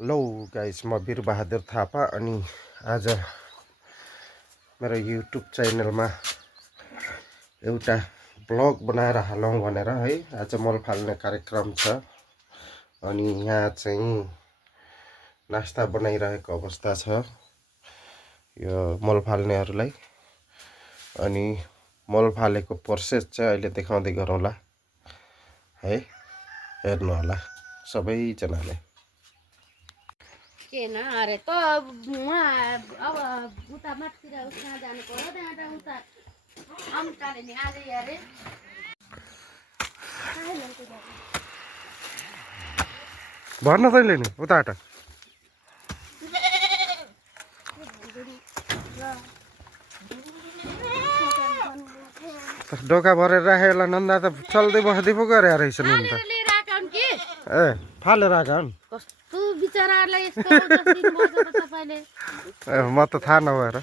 Hello guys, म वीरबहादुर थापा अनि आज मेरो युट्युब च्यानलमा एउटा ब्लग बनाएर हालौँ भनेर है आज मल फाल्ने कार्यक्रम छ। अनि यहाँ चाहिँ नास्ता बनाइरहेको अवस्था छ यो मल फाल्नेहरूलाई। अनि मल फालेको प्रोसेस चाहिँ अहिले देखाउँदै गरौँला है, हेर्नु होला सबैजनाले। के न अरे त वहाँ अब उता माथितिर उसमा जानु पर्यो, त्यहाँ उता अम्काले नि आले अरे भर्न तैँले नि उताबाट डोका भरेर राखेला नन्दा त चल्दै बस्दै पो गरे रहेछ नि त। ए फालेर आएका हुन् कस्तो बिचराहरूलाई यस्तो दिन बस्छ त तपाईले। ए म त थाहा नभएर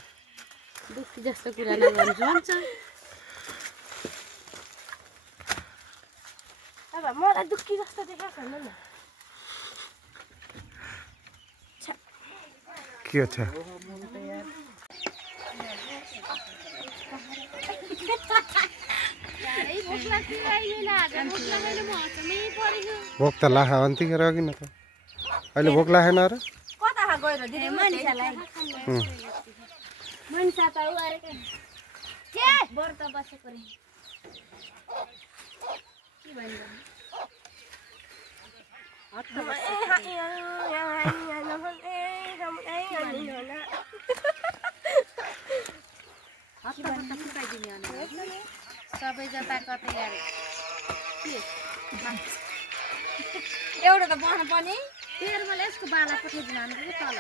दुःखी जस्तो कुरा नगर्नु भन्छ। अब मलाई दुःखी जस्तो देखाएको छैन नि। के छ भोक त लाखा अन्तिखेर किन त अहिले भोक लागेन र कता गएर दिदी मनिषालाई मनिषा त उ अरे के व्रत बसेको रे के भन्छ सबै जता कतै गरे एउटा त बस्न पर्ने तेल मलाई यसको बाला पठाइदिनु अनि के तल